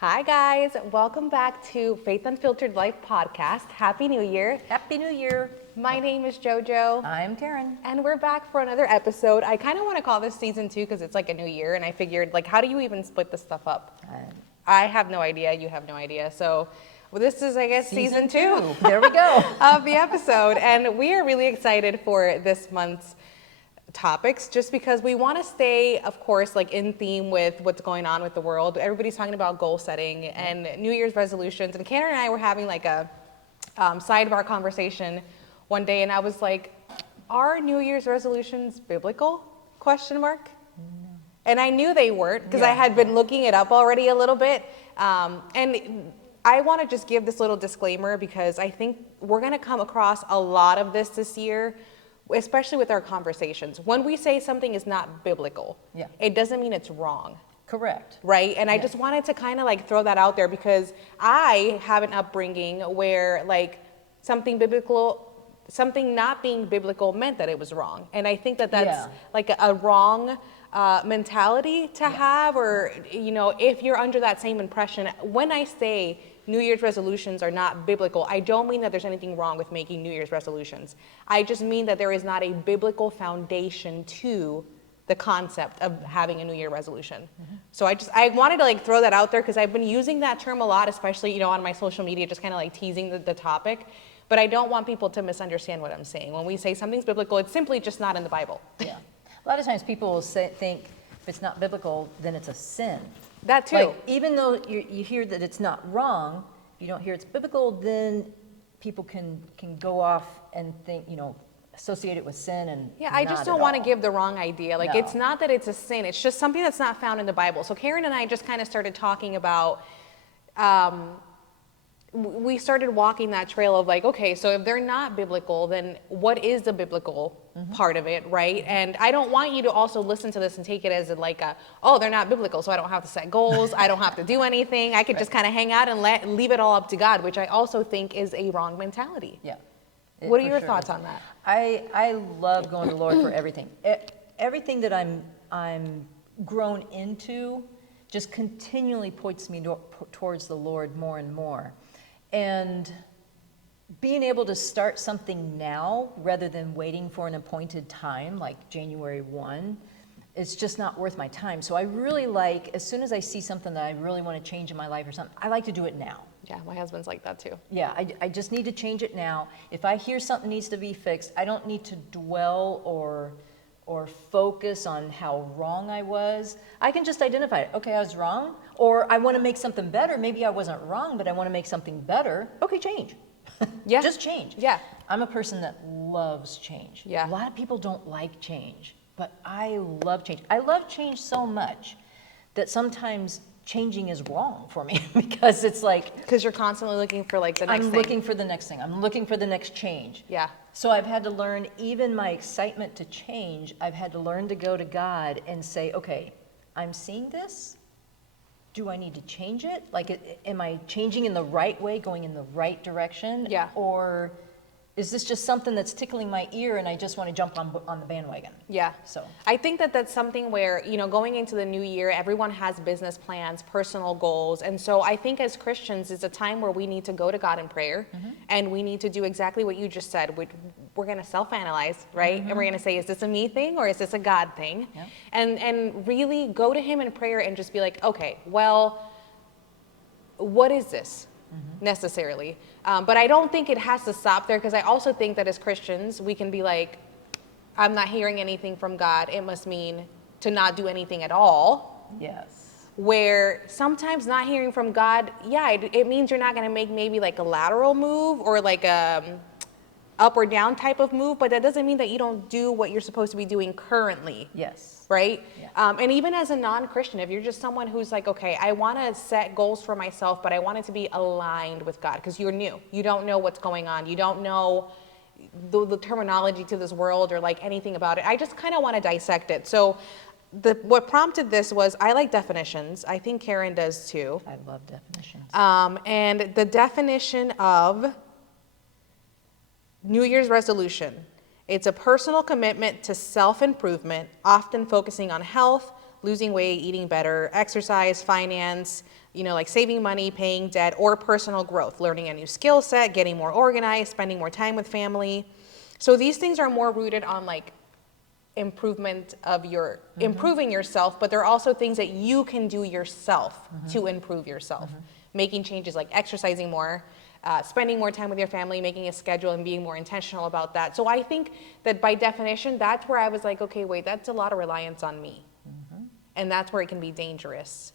Hi guys, welcome back to Faith Unfiltered Life podcast. Happy New Year. Happy New Year. My name is JoJo. I'm Karen. And we're back for another episode. I kind of want to call this season 2 because it's like a new year, and I figured, like, how do you even split this stuff up? I have no idea, you have no idea. So this is, I guess, season 2. There we go. Of the episode. And we are really excited for this month's topics just because we want to stay, of course, like in theme with what's going on with the world. Everybody's talking about goal setting and New Year's resolutions, and Karen and I were having like a sidebar conversation one day, and I was like, are New Year's resolutions biblical? Question mark. And I knew they weren't because I had been looking it up already a little bit, and I want to just give this little disclaimer because I think we're going to come across a lot of this year, especially with our conversations. When we say something is not biblical, it doesn't mean it's wrong. Correct. Right? And I just wanted to kind of like throw that out there because I have an upbringing where like something not being biblical meant that it was wrong. And I think that that's like a wrong mentality to have, or, you know, if you're under that same impression. When I say New Year's resolutions are not biblical, I don't mean that there's anything wrong with making New Year's resolutions. I just mean that there is not a biblical foundation to the concept of having a New Year resolution. So I wanted to like throw that out there because I've been using that term a lot, especially, you know, on my social media, just kind of like teasing the topic. But I don't want people to misunderstand what I'm saying. When we say something's biblical, it's simply just not in the Bible. Yeah. A lot of times people will think if it's not biblical, then it's a sin. That too. Like, even though you hear that it's not wrong, if you don't hear it's biblical, then people can go off and think, you know, associate it with sin. And I just don't want to give the wrong idea. Like, it's not that it's a sin. It's just something that's not found in the Bible. So Karen and I just kind of started talking about, we started walking that trail of like, okay, so if they're not biblical, then what is the biblical part of it, right? And I don't want you to also listen to this and take it as like they're not biblical, so I don't have to set goals, I don't have to do anything, I could just kind of hang out and leave it all up to God, which I also think is a wrong mentality. Yeah. What are your thoughts on that? I love going to the Lord for everything. Everything that I'm grown into just continually points me towards the Lord more and more. And being able to start something now rather than waiting for an appointed time like January 1, it's just not worth my time. So I really like, as soon as I see something that I really want to change in my life or something, I like to do it now. Yeah, my husband's like that too. Yeah, I just need to change it now. If I hear something needs to be fixed, I don't need to dwell or focus on how wrong I was. I can just identify it. Okay, I was wrong. Or I want to make something better. Maybe I wasn't wrong, but I want to make something better. Okay, change. Yeah. Just change. Yeah. I'm a person that loves change. Yeah. A lot of people don't like change, but I love change. I love change so much that sometimes changing is wrong for me because it's like... Because you're constantly looking for like the next thing. I'm looking for the next thing. I'm looking for the next change. Yeah. So I've had to learn, even my excitement to change, I've had to learn to go to God and say, okay, I'm seeing this. Do I need to change it? Like, am I changing in the right way, going in the right direction? Yeah. Or is this just something that's tickling my ear and I just want to jump on the bandwagon? Yeah. So I think that that's something where, you know, going into the new year, everyone has business plans, personal goals. And so I think as Christians, it's a time where we need to go to God in prayer and we need to do exactly what you just said. We're going to self-analyze, right? And we're going to say, is this a me thing or is this a God thing? Yeah. And really go to him in prayer and just be like, okay, well, what is this? Necessarily. But I don't think it has to stop there because I also think that as Christians, we can be like, I'm not hearing anything from God. It must mean to not do anything at all. yes. Where sometimes not hearing from God, it means you're not going to make maybe like a lateral move or like a up or down type of move, but that doesn't mean that you don't do what you're supposed to be doing currently. Yes. Right? Yeah. And even as a non-Christian, if you're just someone who's like, okay, I want to set goals for myself, but I want it to be aligned with God because you're new. You don't know what's going on. You don't know the terminology to this world or like anything about it. I just kind of want to dissect it. So what prompted this was I like definitions. I think Karen does too. I love definitions. And the definition of New Year's resolution. It's a personal commitment to self-improvement, often focusing on health, losing weight, eating better, exercise, finance, like saving money, paying debt, or personal growth, learning a new skill set, getting more organized, spending more time with family. So these things are more rooted on like improvement of your improving yourself, but there are also things that you can do yourself to improve yourself. Making changes like exercising more, spending more time with your family, making a schedule and being more intentional about that. So I think that by definition, that's where I was like, okay, wait, that's a lot of reliance on me. And that's where it can be dangerous.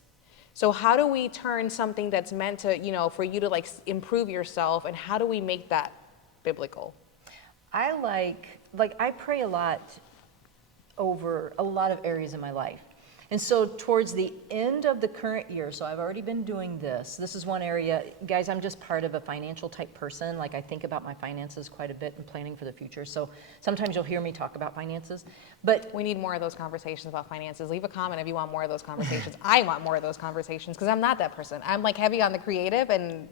So how do we turn something that's meant to, for you to like improve yourself, and how do we make that biblical? I I pray a lot over a lot of areas in my life. And so towards the end of the current year, so I've already been doing this. This is one area, guys, I'm just part of a financial type person. Like I think about my finances quite a bit and planning for the future. So sometimes you'll hear me talk about finances, but We need more of those conversations about finances. Leave a comment if you want more of those conversations. I want more of those conversations because I'm not that person. I'm like heavy on the creative, and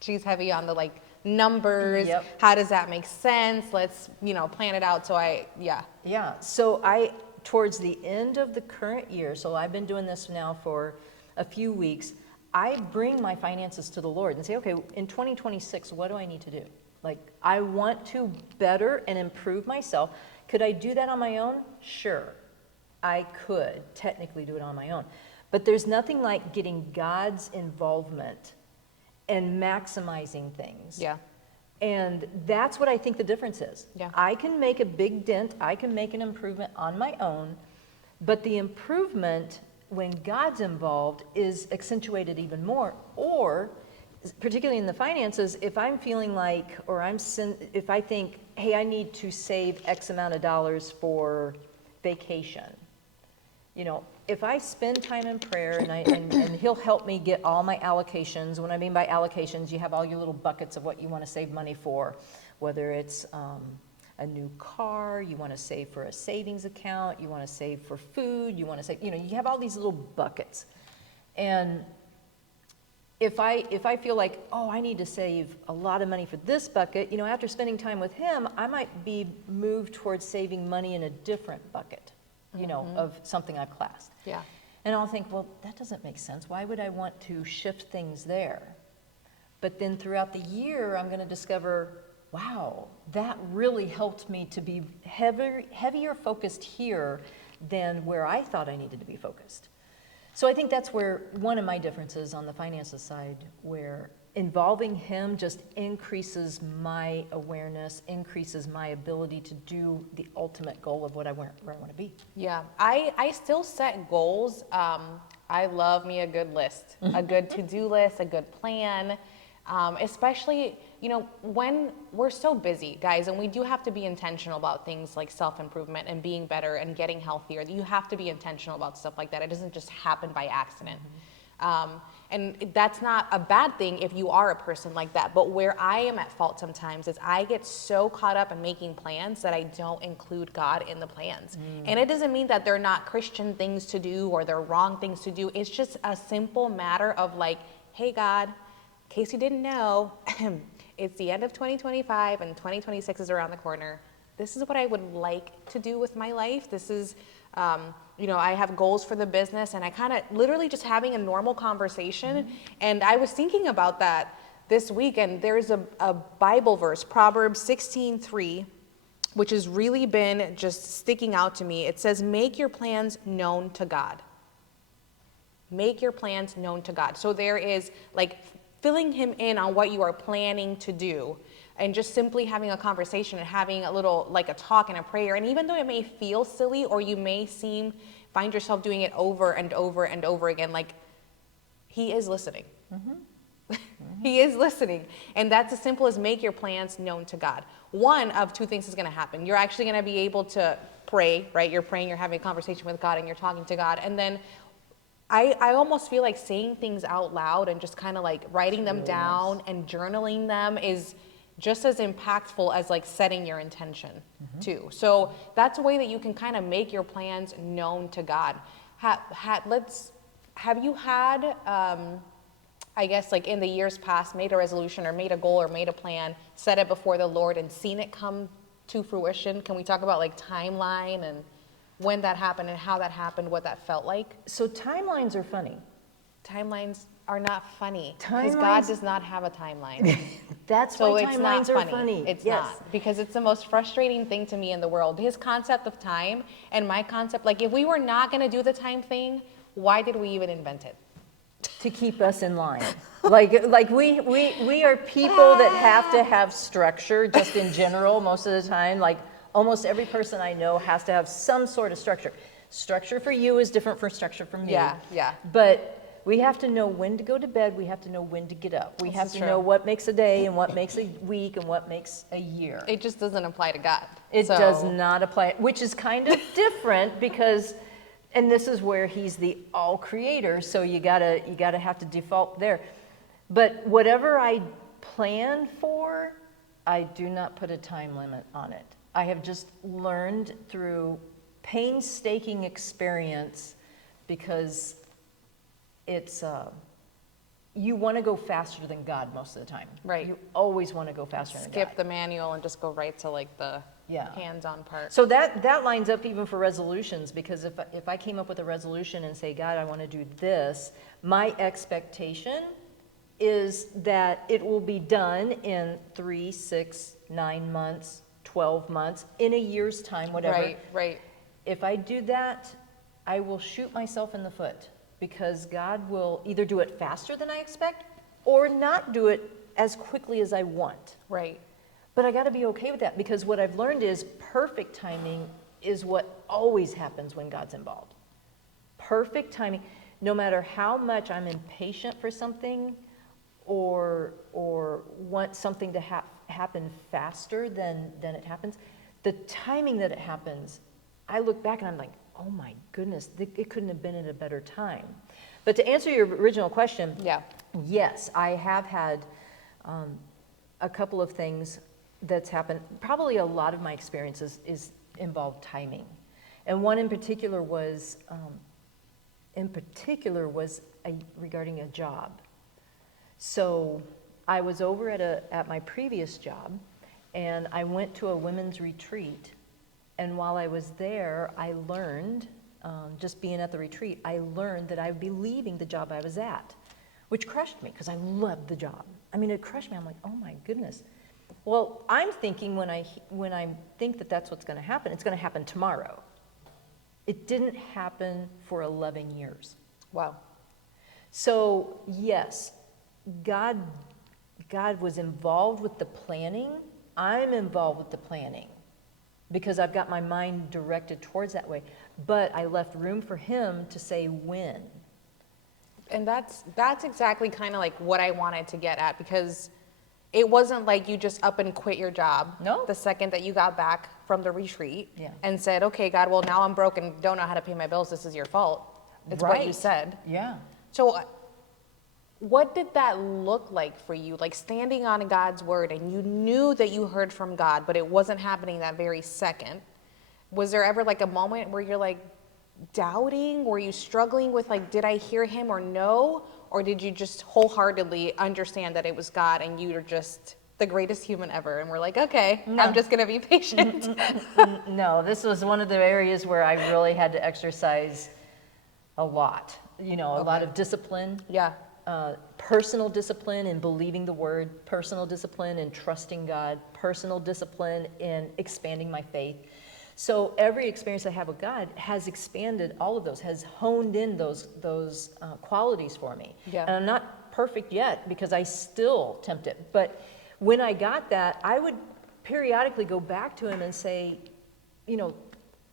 she's heavy on the like numbers. Yep. How does that make sense? Let's, plan it out. So Yeah, so towards the end of the current year, so I've been doing this now for a few weeks, I bring my finances to the Lord and say, okay, in 2026, what do I need to do? Like, I want to better and improve myself. Could I do that on my own? Sure, I could technically do it on my own. But there's nothing like getting God's involvement and maximizing things. yeah. And that's what I think the difference is. Yeah. I can make a big dent, I can make an improvement on my own, but the improvement, when God's involved, is accentuated even more. Or, particularly in the finances, if I'm feeling like, if I think, hey, I need to save X amount of dollars for vacation, if I spend time in prayer and he'll help me get all my allocations. What I mean by allocations, you have all your little buckets of what you want to save money for, whether it's a new car, you want to save for a savings account, you want to save for food, you want to save, you have all these little buckets. And if I feel like, oh, I need to save a lot of money for this bucket, after spending time with him, I might be moved towards saving money in a different bucket. Of something I've classed. Yeah. And I'll think, well, that doesn't make sense. Why would I want to shift things there? But then throughout the year, I'm going to discover, wow, that really helped me to be heavier focused here than where I thought I needed to be focused. So I think that's where one of my differences on the finances side, where involving him just increases my awareness, increases my ability to do the ultimate goal of where I want to be. Yeah, I still set goals. I love me a good list, a good to-do list, a good plan, especially, when we're so busy, guys, and we do have to be intentional about things like self-improvement and being better and getting healthier. You have to be intentional about stuff like that. It doesn't just happen by accident. And that's not a bad thing if you are a person like that. But where I am at fault sometimes is I get so caught up in making plans that I don't include God in the plans. And it doesn't mean that they're not Christian things to do or they're wrong things to do. It's just a simple matter of like, hey, God, in case you didn't know, it's the end of 2025 and 2026 is around the corner. This is what I would like to do with my life. This is... I have goals for the business, and I kind of literally just having a normal conversation. And I was thinking about that this week, and there's a Bible verse, Proverbs 16:3, which has really been just sticking out to me. It says, make your plans known to God. Make your plans known to God. So there is like filling him in on what you are planning to do. And just simply having a conversation and having a little, like a talk and a prayer. And even though it may feel silly or you may find yourself doing it over and over and over again, like he is listening. He is listening. And that's as simple as make your plans known to God. One of two things is going to happen. You're actually going to be able to pray, right? You're praying, you're having a conversation with God, and you're talking to God. And then I almost feel like saying things out loud and just kind of like writing them down and journaling them is just as impactful as like setting your intention too. So that's a way that you can kind of make your plans known to God. Have you had, I guess like in the years past, made a resolution or made a goal or made a plan, set it before the Lord and seen it come to fruition? Can we talk about like timeline and when that happened and how that happened, what that felt like? So timelines are funny. timelines are not funny because God does not have a timeline. That's So why it's not timelines are funny. It's Yes. not, because it's the most frustrating thing to me in the world. His concept of time and my concept, like if we were not going to do the time thing, why did we even invent it? To keep us in line. Like we are people that have to have structure just in general most of the time. Like almost every person I know has to have some sort of structure. Structure for you is different from structure for me. Yeah. But we have to know when to go to bed. We have to know when to get up. We have to know what makes a day and what makes a week and what makes a year. It just doesn't apply to God. It does not apply, which is kind of different because, and this is where he's the all creator, so you gotta have to default there. But whatever I plan for, I do not put a time limit on it. I have just learned through painstaking experience, because it's you want to go faster than God most of the time. Right. You always want to go faster than God. Skip the manual and just go right to like the hands-on part. So that lines up even for resolutions, because if I came up with a resolution and say, God, I want to do this, my expectation is that it will be done in 3, 6, 9 months, 12 months, in a year's time, whatever. Right. If I do that, I will shoot myself in the foot, because God will either do it faster than I expect or not do it as quickly as I want. Right. But I got to be okay with that, because what I've learned is perfect timing is what always happens when God's involved. Perfect timing, no matter how much I'm impatient for something or want something to happen faster than it happens, the timing that it happens, I look back and I'm like, oh my goodness, it couldn't have been at a better time. But to answer your original question, yes, I have had a couple of things that's happened. Probably a lot of my experiences is involved timing, and one in particular was regarding a job. So I was over at my previous job, and I went to a women's retreat. And while I was there, I learned, just being at the retreat, I learned that I would be leaving the job I was at, which crushed me because I loved the job. I mean, it crushed me. I'm like, oh my goodness. Well, I'm thinking when I think that that's what's going to happen, it's going to happen tomorrow. It didn't happen for 11 years. Wow. So yes, God was involved with the planning. I'm involved with the planning, because I've got my mind directed towards that way. But I left room for him to say when. And that's exactly kind of like what I wanted to get at, because it wasn't like you just up and quit your job the second that you got back from the retreat and said, okay, God, well, now I'm broke and don't know how to pay my bills. This is your fault. It's what you said. Yeah. So what did that look like for you? Like standing on God's word, and you knew that you heard from God, but it wasn't happening that very second. Was there ever like a moment where you're like doubting? Were you struggling with like, did I hear him or no? Or did you just wholeheartedly understand that it was God and you were just the greatest human ever? And we're like, okay, I'm just going to be patient. No, this was one of the areas where I really had to exercise a lot, a lot of discipline. Yeah. Personal discipline in believing the word, personal discipline in trusting God, personal discipline in expanding my faith. So every experience I have with God has expanded all of those, has honed in those qualities for me. Yeah. And I'm not perfect yet, because I still tempt it. But when I got that, I would periodically go back to him and say,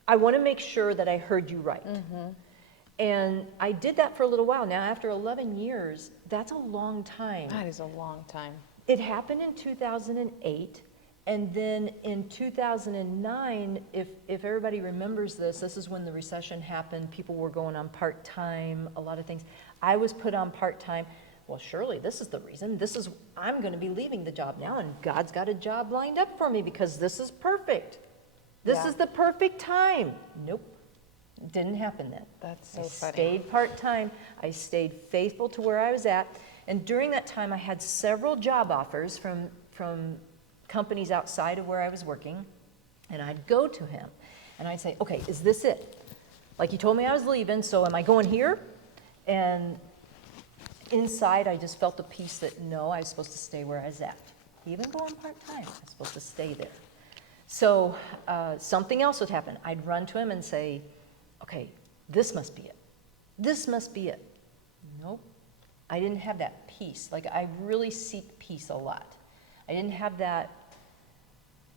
I want to make sure that I heard you right. Mm-hmm. And I did that for a little while. Now, after 11 years, that's a long time. That is a long time. It happened in 2008. And then in 2009, if everybody remembers this is when the recession happened. People were going on part-time, a lot of things. I was put on part-time. Well, surely this is the reason. I'm going to be leaving the job now, and God's got a job lined up for me because this is perfect. This is the perfect time. Nope. Didn't happen then. That's so I funny. stayed part-time. I stayed faithful to where I was at. And during that time, I had several job offers from companies outside of where I was working, and I'd go to him and I'd say, okay, is this it? Like, you told me I was leaving, so am I going here? And inside, I just felt a peace that no, I was supposed to stay where I was at. Even going part-time, I was supposed to stay there. So something else would happen. I'd run to him and say, okay, this must be it. This must be it. Nope. I didn't have that peace. Like, I really seek peace a lot. I didn't have that.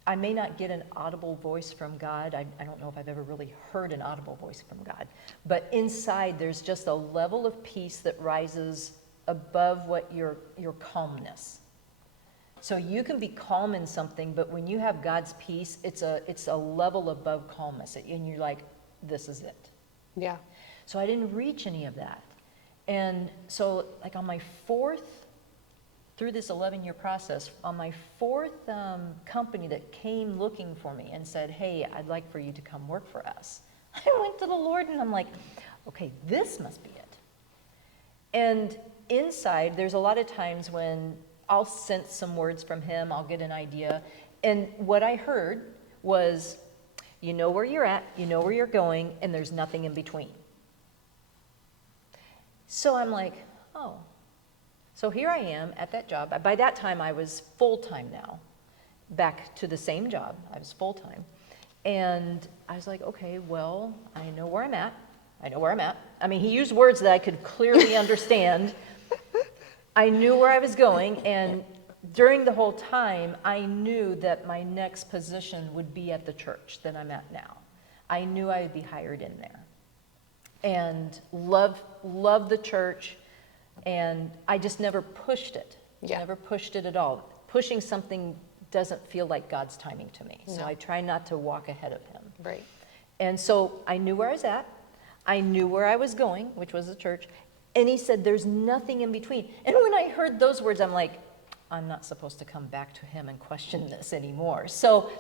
I may not get an audible voice from God. I don't know if I've ever really heard an audible voice from God. But inside, there's just a level of peace that rises above what your calmness. So you can be calm in something, but when you have God's peace, it's a level above calmness. And you're like, this is it. Yeah. So I didn't reach any of that. And so, like, on my fourth, through this 11-year process, on my fourth company that came looking for me and said, hey, I'd like for you to come work for us, I went to the Lord and I'm like, okay, this must be it. And inside, there's a lot of times when I'll sense some words from him, I'll get an idea, and what I heard was, you know where you're at, you know where you're going, and there's nothing in between. So I'm like, oh. So here I am at that job. By that time, I was full-time now, back to the same job. I was full-time. And I was like, okay, well, I know where I'm at. I know where I'm at. I mean, he used words that I could clearly understand. I knew where I was going, and during the whole time, I knew that my next position would be at the church that I'm at now. I knew I would be hired in there. And love the church, and I just never pushed it. Yeah. Never pushed it at all. Pushing something doesn't feel like God's timing to me, so No. I try not to walk ahead of him. Right. And so I knew where I was at. I knew where I was going, which was the church. And he said, there's nothing in between. And when I heard those words, I'm like, I'm not supposed to come back to him and question this anymore. So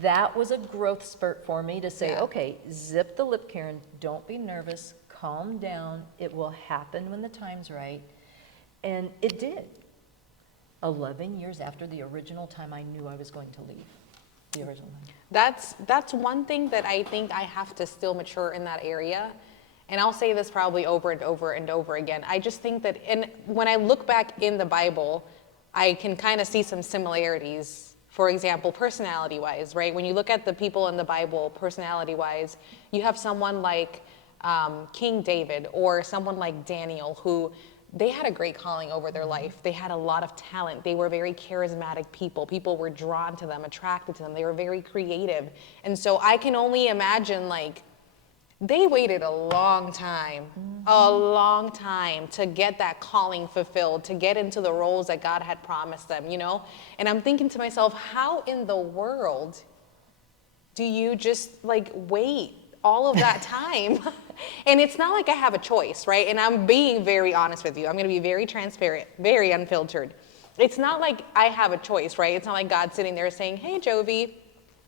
that was a growth spurt for me to say, Yeah. okay, zip the lip, Karen. Don't be nervous. Calm down. It will happen when the time's right. And it did. 11 years after the original time I knew I was going to leave. The original time. That's one thing that I think I have to still mature in that area. And I'll say this probably over and over and over again. I just think that when I look back in the Bible, I can kind of see some similarities. For example, personality-wise, right? When you look at the people in the Bible, personality-wise, you have someone like King David or someone like Daniel, who they had a great calling over their life. They had a lot of talent. They were very charismatic people. People were drawn to them, attracted to them. They were very creative. And so I can only imagine, like, they waited a long time to get that calling fulfilled, to get into the roles that God had promised them, you know? And I'm thinking to myself, how in the world do you just, like, wait all of that time? And it's not like I have a choice, right? And I'm being very honest with you. I'm going to be very transparent, very unfiltered. It's not like I have a choice, right? It's not like God's sitting there saying, hey, Jovi,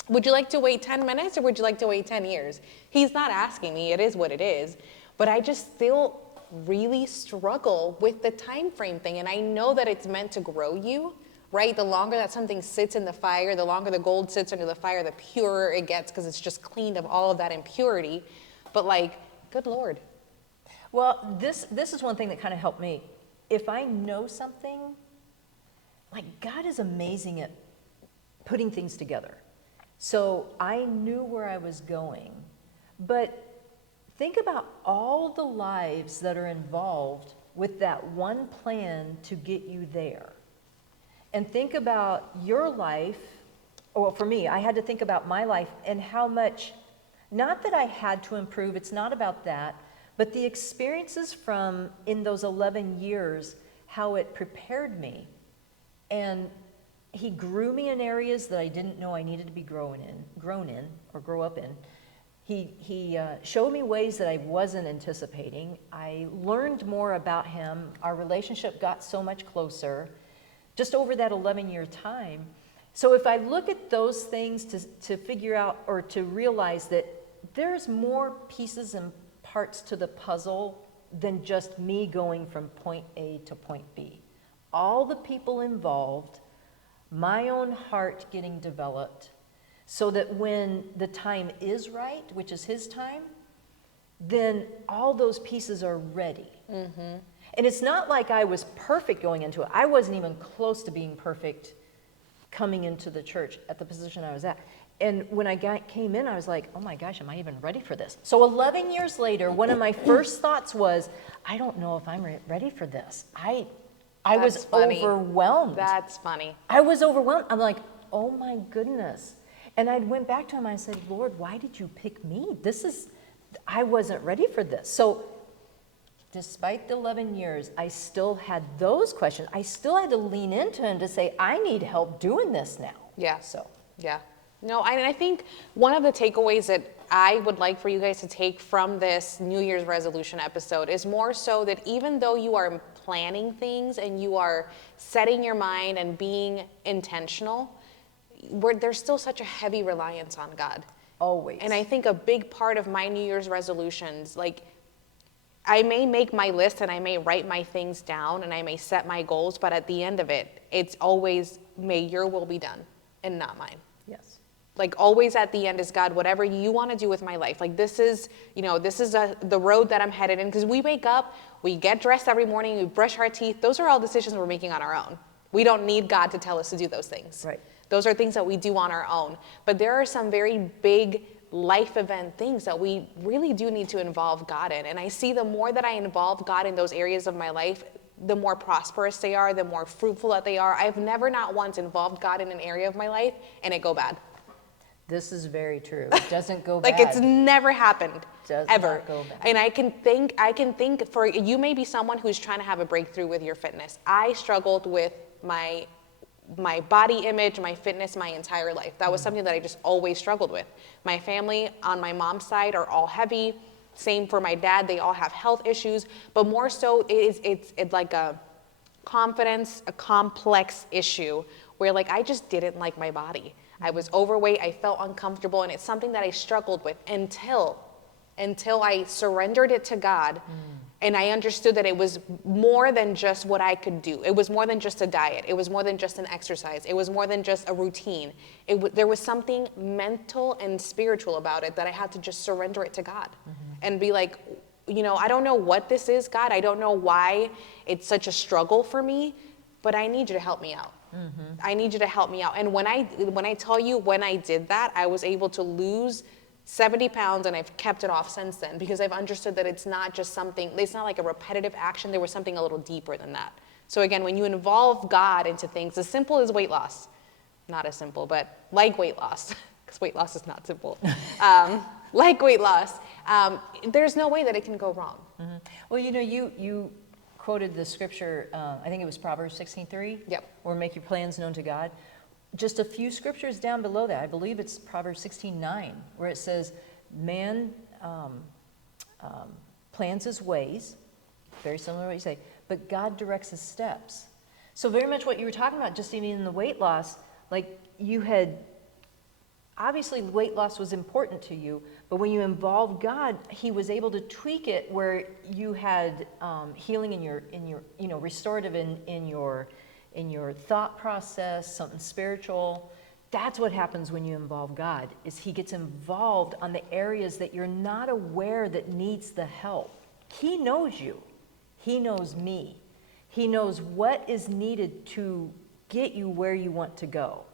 would you like to wait 10 minutes or would you like to wait 10 years? He's not asking me. It is what it is. But I just still really struggle with the time frame thing. And I know that it's meant to grow you, right? The longer that something sits in the fire, the longer the gold sits under the fire, the purer it gets because it's just cleaned of all of that impurity. But, like, good Lord. Well, this is one thing that kind of helped me. If I know something, like, God is amazing at putting things together. So I knew where I was going. But think about all the lives that are involved with that one plan to get you there. And think about your life. Well, for me, I had to think about my life and how much, not that I had to improve, it's not about that, but the experiences from in those 11 years, how it prepared me. And he grew me in areas that I didn't know I needed to be grown in or grow up in. He showed me ways that I wasn't anticipating. I learned more about him. Our relationship got so much closer just over that 11-year time. So if I look at those things to figure out or to realize that there's more pieces and parts to the puzzle than just me going from point A to point B. All the people involved, my own heart getting developed, so that when the time is right, which is his time, then all those pieces are ready. Mm-hmm. And it's not like I was perfect going into it. I wasn't even close to being perfect coming into the church at the position I was at. And when I came in, I was like, oh my gosh, am I even ready for this? So 11 years later, one of my first thoughts was, I don't know if I'm ready for this. I was overwhelmed. That's funny. I was overwhelmed. I'm like, oh my goodness. And I went back to him and I said, Lord, why did you pick me? I wasn't ready for this. So despite the 11 years, I still had those questions. I still had to lean into him to say, I need help doing this now. Yeah. So, yeah. No, I think one of the takeaways that I would like for you guys to take from this New Year's resolution episode is more so that even though you are planning things and you are setting your mind and being intentional, there's still such a heavy reliance on God. always. And I think a big part of my New Year's resolutions, like, I may make my list and I may write my things down and I may set my goals, but at the end of it, it's always, may your will be done and not mine. Yes. Like, always at the end is, God, whatever you want to do with my life. Like, this is, the road that I'm headed in. Because we wake up, we get dressed every morning, we brush our teeth. Those are all decisions we're making on our own. We don't need God to tell us to do those things. Right. Those are things that we do on our own. But there are some very big life event things that we really do need to involve God in. And I see the more that I involve God in those areas of my life, the more prosperous they are, the more fruitful that they are. I've never not once involved God in an area of my life and it go bad. This is very true. It doesn't go bad. Like, it's never happened, Does ever. not go bad. And I can think for, you may be someone who's trying to have a breakthrough with your fitness. I struggled with my body image, my fitness, my entire life. That was something that I just always struggled with. My family on my mom's side are all heavy. Same for my dad. They all have health issues. But more so, it's like a confidence, a complex issue where, like, I just didn't like my body. I was overweight, I felt uncomfortable, and it's something that I struggled with until I surrendered it to God, and I understood that it was more than just what I could do. It was more than just a diet. It was more than just an exercise. It was more than just a routine. There was something mental and spiritual about it that I had to just surrender it to God and be like, I don't know what this is, God. I don't know why it's such a struggle for me, but I need you to help me out. I need you to help me out. And when I tell you, when I did that, I was able to lose 70 pounds, and I've kept it off since then, because I've understood that it's not just something, it's not like a repetitive action. There was something a little deeper than that. So again, when you involve God into things as simple as weight loss, not as simple, but like weight loss, because weight loss is not simple, like weight loss, there's no way that it can go wrong. Well, you quoted the scripture, I think it was Proverbs 16:3. Yep. Or make your plans known to God. Just a few scriptures down below that, I believe it's Proverbs 16:9, where it says, man plans his ways, very similar to what you say, but God directs his steps. So very much what you were talking about, just even in the weight loss, like, you had, obviously weight loss was important to you, but when you involved God, he was able to tweak it where you had healing in your restorative in your thought process, something spiritual. That's what happens when you involve God, is he gets involved on the areas that you're not aware that needs the help. He knows you. He knows me. He knows what is needed to get you where you want to go.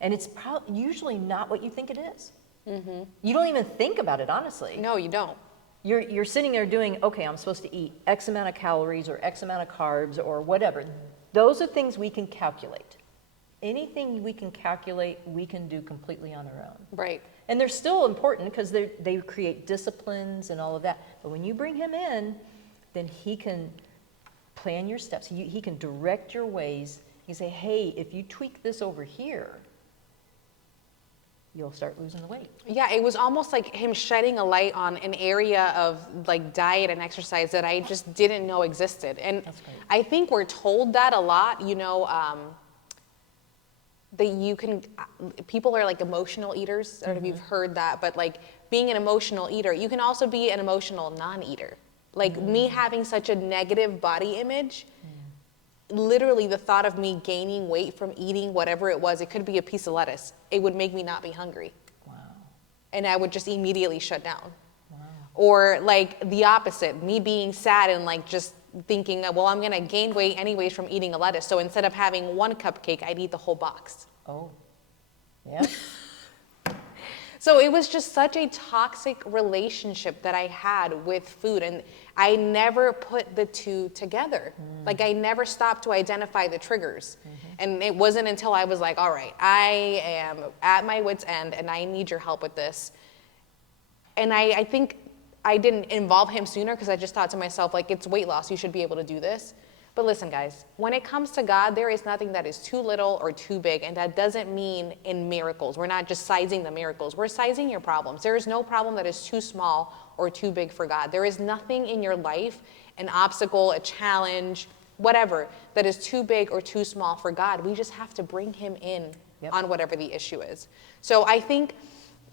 And it's usually not what you think it is. You don't even think about it, honestly. No, you don't. You're sitting there doing, okay, I'm supposed to eat X amount of calories or X amount of carbs or whatever. Those are things we can calculate. Anything we can calculate, we can do completely on our own. Right. And they're still important because they create disciplines and all of that. But when you bring him in, then he can plan your steps. He can direct your ways. He can say, hey, if you tweak this over here, you'll start losing the weight. Yeah, it was almost like him shedding a light on an area of, like, diet and exercise that I just didn't know existed. And That's great. I think we're told that a lot, that you can, people are like emotional eaters. I don't know if you've heard that, but, like, being an emotional eater, you can also be an emotional non-eater. Like, me having such a negative body image, literally the thought of me gaining weight from eating whatever it was, it could be a piece of lettuce, it would make me not be hungry. Wow. And I would just immediately shut down. Wow. Or, like, the opposite, me being sad and, like, just thinking, well, I'm going to gain weight anyways from eating a lettuce. So instead of having one cupcake, I'd eat the whole box. Oh, yeah. So it was just such a toxic relationship that I had with food, and I never put the two together. Like, I never stopped to identify the triggers. And it wasn't until I was like, all right, I am at my wit's end and I need your help with this. And I think I didn't involve him sooner because I just thought to myself, like, it's weight loss, you should be able to do this. But listen, guys, when it comes to God, there is nothing that is too little or too big, and that doesn't mean in miracles. We're not just sizing the miracles. We're sizing your problems. There is no problem that is too small or too big for God. There is nothing in your life, an obstacle, a challenge, whatever, that is too big or too small for God. We just have to bring him in on whatever the issue is. So I think,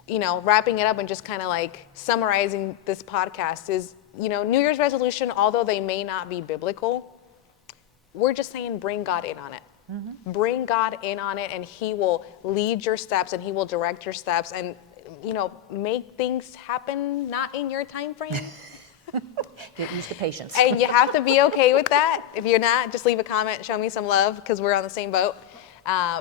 wrapping it up and just kind of like summarizing this podcast is, New Year's resolution, although they may not be biblical, we're just saying bring God in on it. Bring God in on it, and he will lead your steps and he will direct your steps and, make things happen not in your time frame. Get used to patience. And you have to be okay with that. If you're not, just leave a comment, show me some love, because we're on the same boat,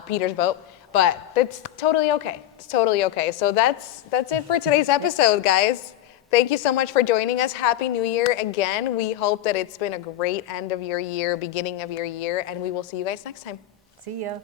Peter's boat. But it's totally okay. It's totally okay. So that's it for today's episode, guys. Thank you so much for joining us. Happy New Year again. We hope that it's been a great end of your year, beginning of your year, and we will see you guys next time. See ya.